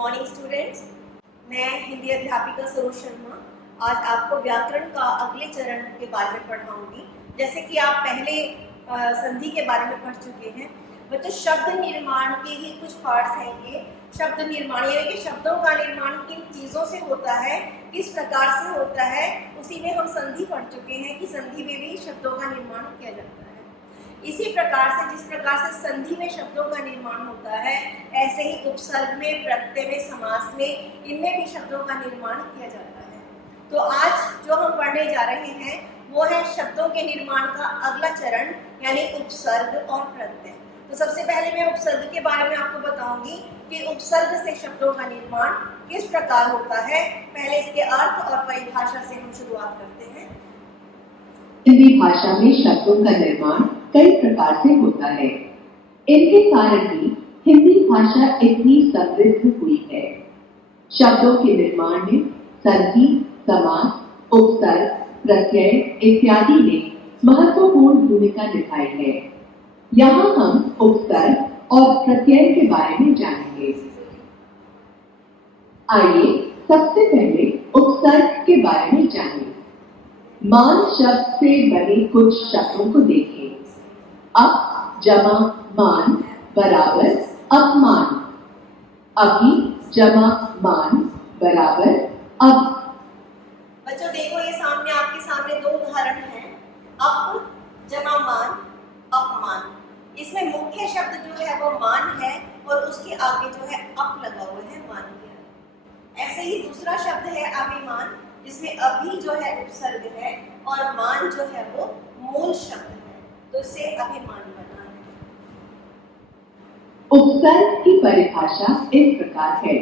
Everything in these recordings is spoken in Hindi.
मॉर्निंग स्टूडेंट्स, मैं हिंदी अध्यापिका सरोज शर्मा आज आपको व्याकरण का अगले चरण के बारे में पढ़ाऊंगी। जैसे कि आप पहले संधि के बारे में पढ़ चुके हैं बच्चों। शब्द निर्माण के ही कुछ पार्ट्स हैं ये। शब्द निर्माण यानी कि शब्दों का निर्माण किन चीज़ों से होता है, किस प्रकार से होता है, उसी में हम संधि पढ़ चुके हैं कि संधि में भी शब्दों का निर्माण किया जाता है। इसी प्रकार से जिस प्रकार से संधि में शब्दों का निर्माण होता है, ऐसे ही उपसर्ग में, प्रत्यय में, समास में, इनमें भी शब्दों का निर्माण किया जाता है। तो आज जो हम पढ़ने जा रहे हैं वो है शब्दों के निर्माण का अगला चरण यानी उपसर्ग और प्रत्यय। तो सबसे पहले मैं उपसर्ग के बारे में आपको बताऊंगी कि उपसर्ग से शब्दों का निर्माण किस प्रकार होता है। पहले इसके अर्थ और परिभाषा से हम शुरुआत करते हैं। हिंदी भाषा में शब्दों का निर्माण कई प्रकार से होता है। इनके कारण ही हिंदी भाषा इतनी समृद्ध हुई है। शब्दों के निर्माण में संधि, समास, उपसर्ग, प्रत्यय इत्यादि ने महत्वपूर्ण भूमिका निभाई है। यहाँ हम उपसर्ग और प्रत्यय के बारे में जानेंगे। आइए सबसे पहले उपसर्ग के बारे में जानें। मान शब्द से बने कुछ शब्दों को देखें। अप जमा मान बराबर अपमान। अभी जमा मान बराबर अब। बच्चों देखो, ये सामने आपके सामने दो उदाहरण हैं। अप जमा मान, अपमान। इसमें मुख्य शब्द जो है वो मान है और उसके आगे जो है अप लगा हुआ है, मान के। ऐसे ही दूसरा शब्द है अभिमान, जिसमें अभी जो है उपसर्ग है और मान जो है वो मूल शब्द है, तो इससे अभिमान बना है। उपसर्ग की परिभाषा इस प्रकार है।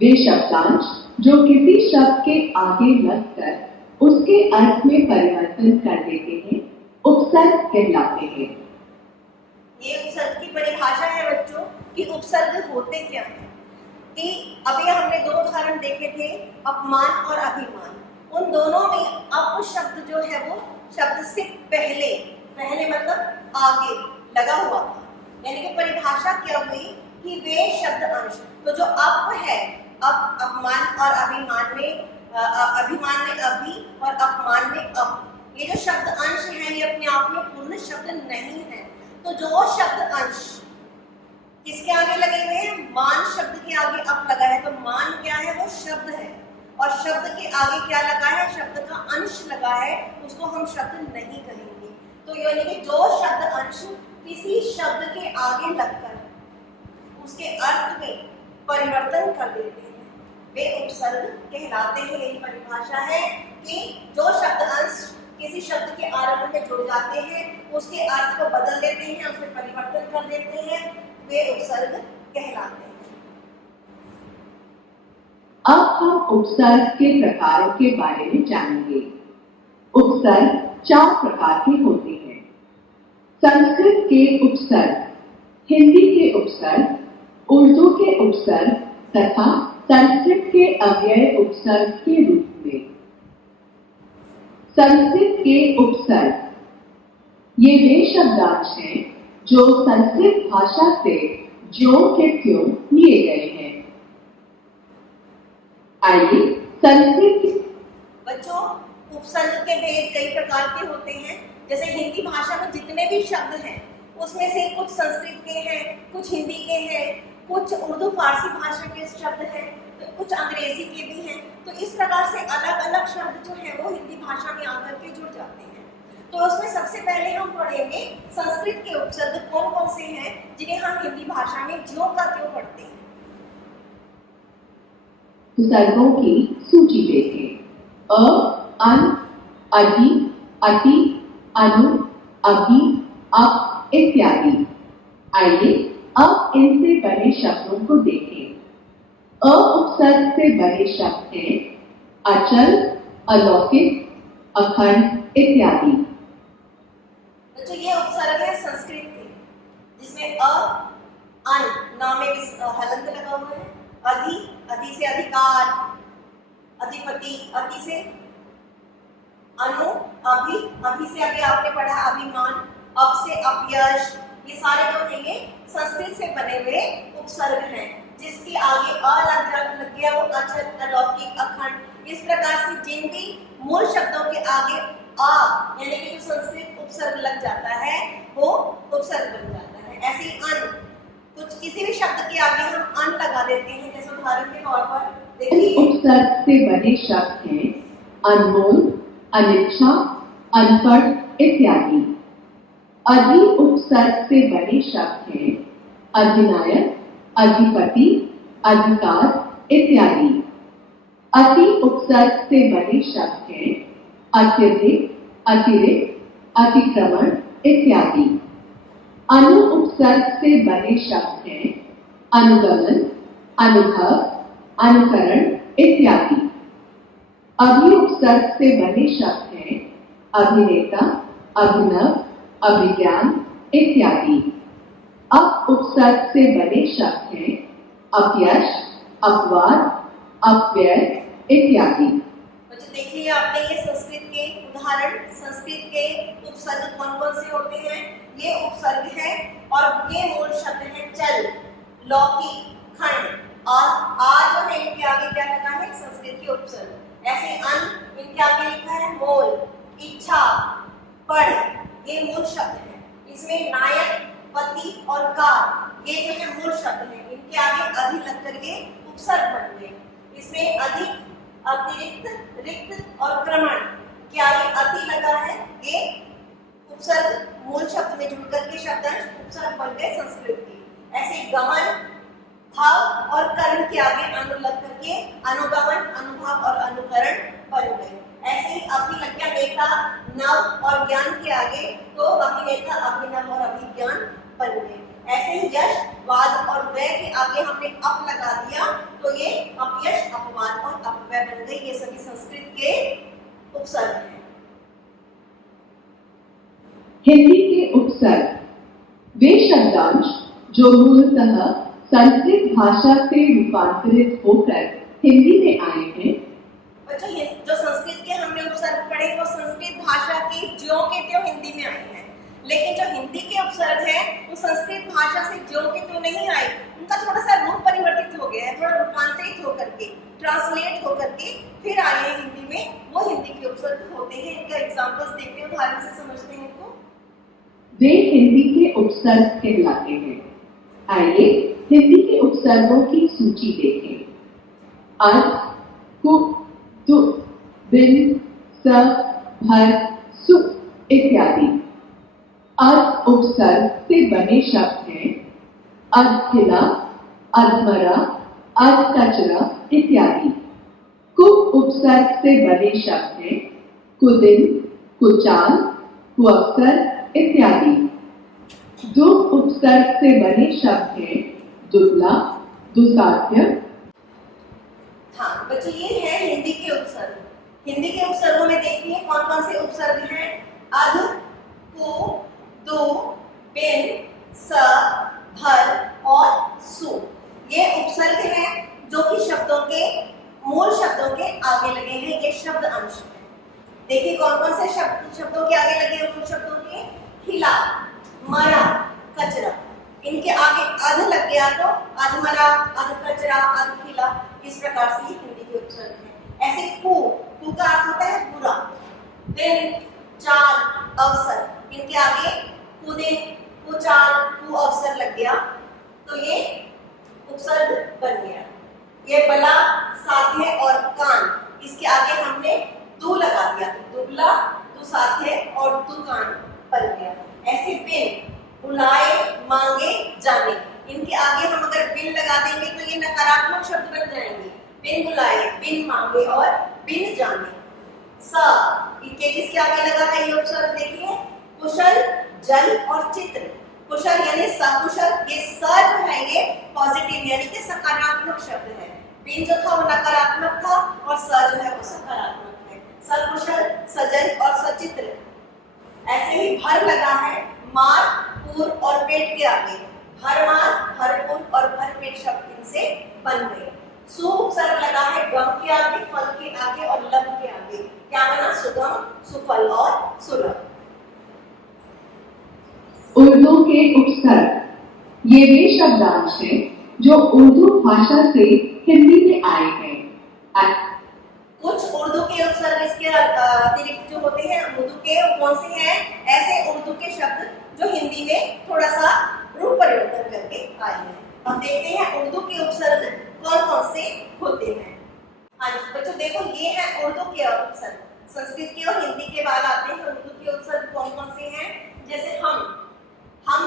वे शब्दांश जो किसी शब्द के आगे लगकर उसके अर्थ में परिवर्तन कर देते हैं, उपसर्ग कहलाते हैं। ये उपसर्ग की परिभाषा है बच्चों कि उपसर्ग होते क्या हैं। कि अभी हमने दो उदाहरण देखे थे, अपमान और अभिमान। उन दोनों में अप शब्द जो है वो शब्द से पहले मतलब आगे लगा हुआ था। यानी कि परिभाषा क्या हुई कि वे शब्द अंश, तो जो अप है, अप अपमान और अभिमान में, अभिमान में अभी और अपमान में अप, ये जो शब्द अंश है ये अपने आप में पूर्ण शब्द नहीं है। तो जो शब्द अंश किसके आगे लगे हुए हैं, मान शब्द के आगे अप लगा है, तो मान क्या है, वो शब्द है। और शब्द के आगे क्या लगा है, शब्द का अंश लगा है, उसको हम शब्द नहीं कहेंगे। तो यानी कि जो शब्द अंश किसी शब्द के आगे लगकर उसके अर्थ में परिवर्तन कर देते हैं, वे उपसर्ग कहलाते हैं। यही परिभाषा है कि जो शब्द अंश किसी शब्द के आरंभ में जुड़ जाते हैं, उसके अर्थ को बदल देते हैं, उसमें परिवर्तन कर देते हैं, वे उपसर्ग कहलाते हैं। अब हम उपसर्ग के प्रकारों के बारे में जानेंगे। उपसर्ग 4 प्रकार के होते हैं। संस्कृत के उपसर्ग, हिंदी के उपसर्ग, उर्दू के उपसर्ग तथा संस्कृत के अव्यय उपसर्ग के रूप में। संस्कृत के उपसर्ग, ये वे शब्दांश हैं जो संस्कृत भाषा से ज्यों के त्यों लिए गए हैं। आइए संस्कृत। बच्चों, उपसर्ग के भेद कई प्रकार के होते हैं। जैसे हिंदी भाषा में जितने भी शब्द हैं उसमें से कुछ संस्कृत के हैं, कुछ हिंदी के हैं, कुछ उर्दू फारसी भाषा के शब्द हैं, तो कुछ अंग्रेजी के भी हैं। तो इस प्रकार से अलग अलग शब्द जो है वो हिंदी भाषा में आकर के जुड़ जाते हैं। तो उसमें सबसे पहले हम पढ़ेंगे संस्कृत के उपसर्ग कौन कौन से हैं जिन्हें हम हिंदी भाषा में ज्यों का त्यों पढ़ते हैं। उपसर्गों की सूची देखें। अ, अन, अधि, अति, अनु, अभि, अप इत्यादि। आइए अब इनसे बने शब्दों को देखें। अ उपसर्ग से बने शब्द हैं अचल, अलौकिक, अखंड इत्यादि। तो ये उपसर्ग है संस्कृत के, जिसमें अ, अन नाम में हलंत लगा हुआ है। अधि, अधि से अधिकार, अधिपति, अति से अनु, अभि, अभि से अभी आपने पढ़ा अभिमान, अब से अपयश। ये सारे जो हैं ये संस्कृत से बने हुए उपसर्ग हैं, जिसके आगे अ गया वो अचल, अलौकिक, अखंड, इस प्रकार से जिन भी मूल शब्दों के आगे आ यानी कि जो संस्कृत उपसर्ग लग जाता है वो उपसर्ग बन जाता है। ऐसे ही अन, कुछ किसी भी शब्द के आगे हम अन लगा देते हैं, जैसे उदाहरण के तौर पर इस देखिए उपसर्ग से बने शब्द हैं अनमोल, अनिच्छा, अनपढ़ इत्यादि। अधि उपसर्ग से बने शब्द हैं अधिनायक, अधिपति, अधिकार इत्यादि। अति उपसर्ग से बने शब्द हैं अत्यधिक, अतिरिक्त, अतिक्रमण इत्यादि। अनु उपसर्ग से बने शब्द हैं अनुगमन, अनुभव, अनुकरण इत्यादि। अभि उपसर्ग से बने शब्द हैं अभिनेता, अभिनव, अभिज्ञान इत्यादि। अप उपसर्ग से बने शब्द हैं अपयश, अपवाद, अपव्यय इत्यादि। बच्चों देखिए आपने ये संस्कृत के उदाहरण, संस्कृत के उपसर्ग कौन कौन से होते हैं, ये उपसर्ग है और ये मूल शब्द है चल, लौकिक, खंड। और आ जो है इनके आगे क्या लगा है संस्कृत के उपसर्ग। ऐसे अन, इनके आगे लिखा है मोल, इच्छा, पढ़, ये मूल शब्द है। इसमें नायक, पति और कार, ये जो है मूल शब्द है, इनके आगे अधि लग कर ये उपसर्ग बन गए। इसमें अधिक, अतिरिक्त, रिक्त और क्रमण के आगे अति लगा है, ये उपसर्ग मूल शब्द में जुड़ करके शब्दांश उपसर्ग बन गए संस्कृत के। ऐसे गमन, भाव और करण के आगे अनु लग करके अनुगमन, अनुभव और अनुकरण बन गए। ऐसे ही अभि लग गया नेता, नव और ज्ञान के आगे तो अभिनेता, अभिनव और अभिज्ञान बन गए। ऐसे ही यश, वाद और व्यय के आगे हमने अप लगा दिया तो ये अपयश, अपवाद और अपव्यय बन गए। ये सभी संस्कृत के उपसर्ग हैं। हिंदी के उपसर्ग वे शब्दांश जो मूलतः संस्कृत भाषा से रूपांतरित होकर हिंदी में आए हैं। बच्चों जो संस्कृत के हमने उपसर्ग पढ़े वो संस्कृत भाषा के ज्यों के त्यों हिंदी में आए हैं, लेकिन जो हिंदी के उपसर्ग है वो संस्कृत भाषा से ज्यों के त्यों नहीं आए, उनका थोड़ा सा रूप परिवर्तित हो गया है, थोड़ा रूपांतरित होकर के, ट्रांसलेट होकर के फिर आए हैं हिंदी में। वो हिंदी के उपसर्ग होते हैं। इनका एग्जांपल्स देखते हैं, उदाहरण से समझते हैं इनको। वे हिंदी के उपसर्ग कहलाते हैं। आइए हिंदी के उपसर्गों की सूची देखें। अर्थ, कुक, तु, बिन, स, भर, सु इत्यादि। अर्थ उपसर्ग से बने शब्द हैं अधखिला, अधमरा, अधकचरा इत्यादि। कुक उपसर्ग से बने शब्द हैं कुदिन, कुचाल, कुअवसर इत्यादि। दुख उपसर्ग से बने शब्द हैं दुबला, दुसाध्य। हाँ बच्चों ये है हिंदी के उपसर्ग। हिंदी के उपसर्गों में देखिए कौन कौन से उपसर्ग हैं। अध, कु, दु, बिन, स, भर और सु। ये उपसर्ग हैं जो कि शब्दों के मूल शब्दों के आगे लगे हैं। ये शब्द अंश है। देखिए कौन कौन से शब्दों के आगे लगे हैं मूल शब्दों के। खिला, मरा, कचरा। इनके आगे अध लग गया तो अधमरा, अधकचरा, अधखिला, इस प्रकार से हिंदी के उपसर्ग हैं। ऐसे कु, कु का अर्थ होता है बुरा। दिन, चाल, अवसर, इनके आगे कुदिन, कुचाल, कुअवसर लग गया तो ये उपसर्ग बन गया। ये बला, साध्य और कान, इसके आगे हमने दु लगा दिया तो दुबला, दुसाध्य और दुकान बन गया। ऐसे बिन, बुलाए, मांगे, जाने, इनके आगे हम अगर बिन लगा देंगे तो ये नकारात्मक शब्द बन जाएंगे। बिन बुलाए, बिन मांगे और बिन जाने। स, इनके किसके आगे लगा है ये उपसर्ग देखिए। कुशल, जल और चित्र। कुशल यानी सकुशल, ये स जो है ये पॉजिटिव यानी कि सकारात्मक शब्द है। बिन जो था वो नकारात्मक था और स जो है वो सकारात्मक है। सकुशल, सजल और सचित्र। ऐसे ही भर लगा है मार, पूर और पेट के आगे। भरमार, भरपूर और भरपेट शब्द इनसे बन गए। सु उपसर्ग लगा है गम के आगे, फल के आगे और लब के आगे। क्या बना? सुगम, सुफल और सुलभ। उर्दू के उपसर्ग ये वे शब्दांश हैं जो उर्दू भाषा से हिंदी में आए कुछ उर्दू के उपसर्ग इसके अतिरिक्त जो होते हैं, उर्दू के कौन से हैं? ऐसे उर्दू के शब्द जो हिंदी में थोड़ा सा रूप परिवर्तन करके आए हैं। अब देखते हैं उर्दू के उपसर्ग कौन कौन से होते हैं। हाँ बच्चों देखो, ये है उर्दू के उपसर्ग। संस्कृत के और हिंदी के बाद आते हैं उर्दू के उपसर्ग कौन कौन से हैं। जैसे हम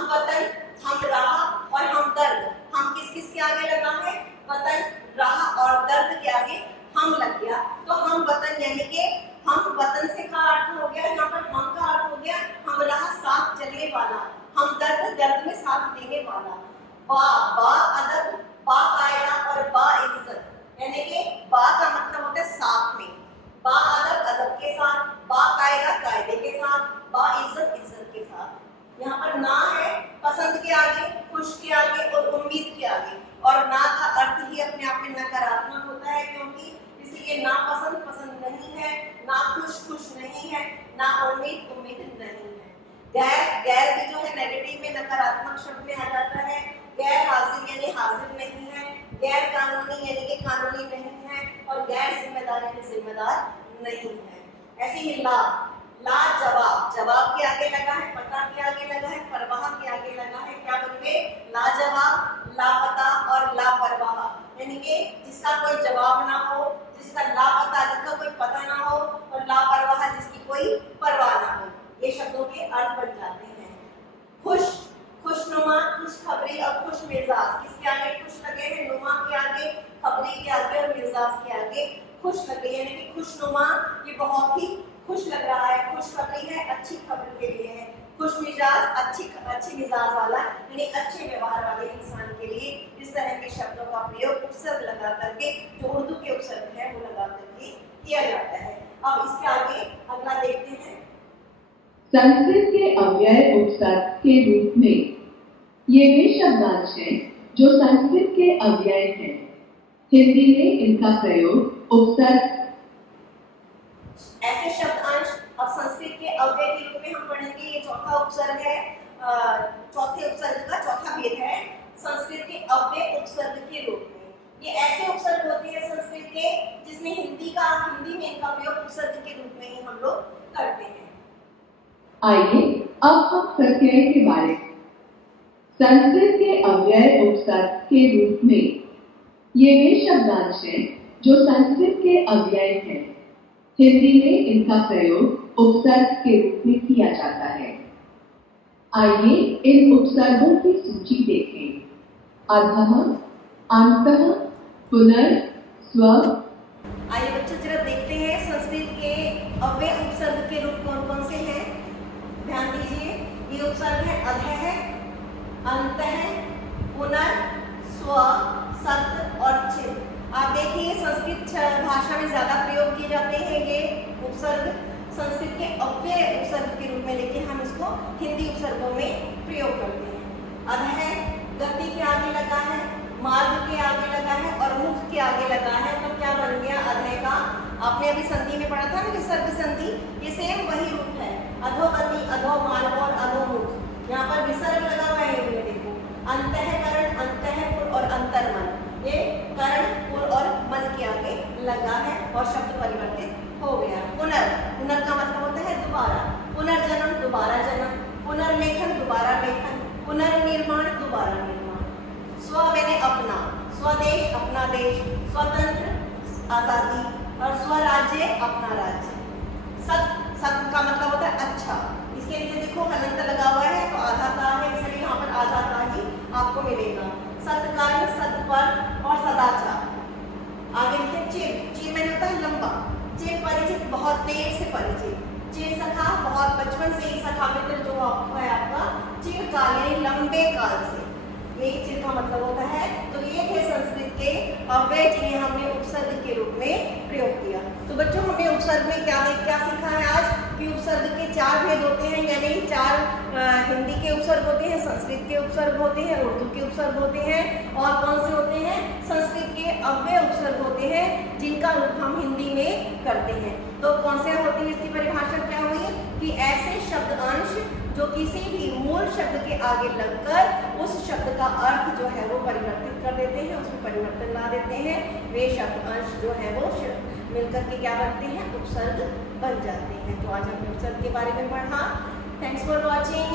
वतन, हम राह और हम दर्द। हम किस किस के आगे लगा है? वतन, राह और दर्द के आगे हम लग गया। तो हम वतन यानी कि हम वतन से का अर्थ हो गया, यहाँ पर हम का अर्थ हो गया हम राह साथ चलने वाला, हम दर्द दर्द में साथ देने वाला। बा अदब, बा कायदा और बा इज्जत यानी कि बा का मतलब होता है साथ में, बा अदब अदब के साथ, बा कायदा कायदे के साथ, बा इज्जत इज्जत के साथ। यहाँ पर ना है पसंद के आगे, खुश के आगे और उम्मीद के आगे। और ना का अर्थ ही अपने आप में नकारात्मक होता है, क्योंकि इसलिए ना पसंद पसंद नहीं है, ना खुश खुश नहीं है, ना उम्मीद उम्मीद नहीं है। गैर गैर भी जो है नेगेटिव में नकारात्मक शब्द में आ जाता है। गैर हाजिर यानी हाजिर नहीं है, गैर कानूनी यानी कि कानूनी नहीं है, और गैर जिम्मेदार यानी जिम्मेदार नहीं है। ऐसे ही लाजवाब, जवाब के आगे लगा है, पता के आगे लगा है, परवाह के आगे लगा है। क्या बन गए? लाजवाब, लापता और लापरवाह यानी कि जिसका कोई जवाब ना हो, जिसका लापता जिसका कोई पता ना हो, और लापरवाह जिसकी कोई परवाह ना हो। ये शब्दों के अर्थ बन जाते हैं। खुश, खुशनुमा, खुशखबरी और खुश मिजाज। किसके आगे खुश लगे हैं? नुमा के आगे, खबरी के आगे और मिजाज के आगे खुश लगे यानी कि खुशनुमा, ये बहुत ही खुश लग रहा है, खुशखबरी है, अच्छी खबर के लिए है। खुश मिजाज, अच्छी मिजाज वाला यानी अच्छे व्यवहार वाले इंसान के लिए इस तरह के शब्दों का प्रयोग उपसर्ग लगा करके, जो उर्दू के उपसर्ग है वो लगा करके किया जाता है। अब इसके आगे अगला देखते हैं। संस्कृत के अव्यय उपसर्ग के रूप में ये वे शब्दांश हैं जो संस्कृत के अव्यय हैं। हिंदी में इनका प्रयोग उपसर्ग। ऐसे शब्दांश अब संस्कृत के अव्यय के रूप में हम पढ़ेंगे। ये चौथा उपसर्ग है, चौथे उपसर्ग का चौथा भेद है संस्कृत के अव्यय उपसर्ग के रूप में। ये ऐसे उपसर्ग होते हैं संस्कृत के जिसमें हिंदी में इनका प्रयोग उपसर्ग के रूप में ही हम लोग करते हैं। आइए अब हम प्रत्यय के बारे में। संस्कृत के अव्यय उपसर्ग के रूप में ये वे शब्दांश हैं जो संस्कृत के अव्यय हैं। हिंदी में इनका प्रयोग उपसर्ग के रूप में किया जाता है। आइए इन उपसर्गों की सूची देखें। अधः, अंतः, पुनः, स्व। आइए बच्चों जरा देखते हैं संस्कृत के अव्यय उपसर्ग के रूप कौन कौन से हैं। ध्यान दीजिए, ये उपसर्ग है अधः, अंतः, पुनः, स्व, सत् और चित्। आप देखिए संस्कृत भाषा में ज्यादा प्रयोग किए जाते हैं ये उपसर्ग संस्कृत के अव्यय उपसर्ग के रूप में, लेकिन हम इसको हिंदी उपसर्गों में प्रयोग करते हैं। अधः गति के आगे लगा है, मार्ग के आगे लगा है और मुख के आगे लगा है, तो क्या बन गया अधः का? आपने अभी संधि में पढ़ा था ना विसर्ग संधि, ये सेम वही रूप है। अधोगति, अधो मार्ग और अधोमुख। यहाँ पर विसर्ग लगा हुआ है, इनमें देखो अंतःकरण, अंतःपुर और अंतर्मन। ये कर्ण, पुर और मन के आगे लगा है और शब्द परिवर्तित हो गया। पुनर का मतलब होता है दोबारा। पुनर्जन्म, दोबारा जन्म। पुनर्लेखन, दोबारा लेखन। पुनर्निर्माण, दोबारा निर्माण। स्व मैंने अपना, स्वदेश अपना देश, स्वतंत्र आजादी और स्वराज्य अपना राज्य। सत का मतलब होता है अच्छा। इसके लिए देखो हलंत लगा हुआ है तो आधा का है, इसलिए यहाँ पर आधा का ही आपको मिलेगा। सत्कर्म, सत्पर और सदाचार। आगे लिखे चिर, चिर मैंने होता है लंबा। चिर परिचित, बहुत देर से परिचित। चिर सखा, बहुत बचपन से ही सखा मित्र जो आपको है आपका। चिरकाल यानी लंबे काल से, यही चिर का मतलब होता है। तो ये थे संस्कृत के अव्यय जिन्हें हमने उपसर्ग के रूप में प्रयोग किया। तो बच्चों हमने उपसर्ग में क्या सीखा है आज कि उपसर्ग के 4 भेद होते हैं, यानी 4 हिंदी के उपसर्ग होते हैं, संस्कृत के उपसर्ग होते हैं, उर्दू के उपसर्ग होते हैं, और कौन से होते हैं? संस्कृत के अव्यय उपसर्ग होते हैं जिनका रूप हम हिंदी में करते हैं। तो कौन से होते हैं? इसकी परिभाषा क्या हुई कि ऐसे शब्द अंश जो किसी भी मूल शब्द के आगे लगकर उस शब्द का अर्थ जो है वो परिवर्तित कर देते हैं, उसमें परिवर्तन ला देते हैं, वे शब्द अंश जो है वो मिलकर के क्या बनते हैं, उपसर्ग बन जाते हैं। तो आज हमने उपसर्ग के बारे में पढ़ा। Thanks for watching.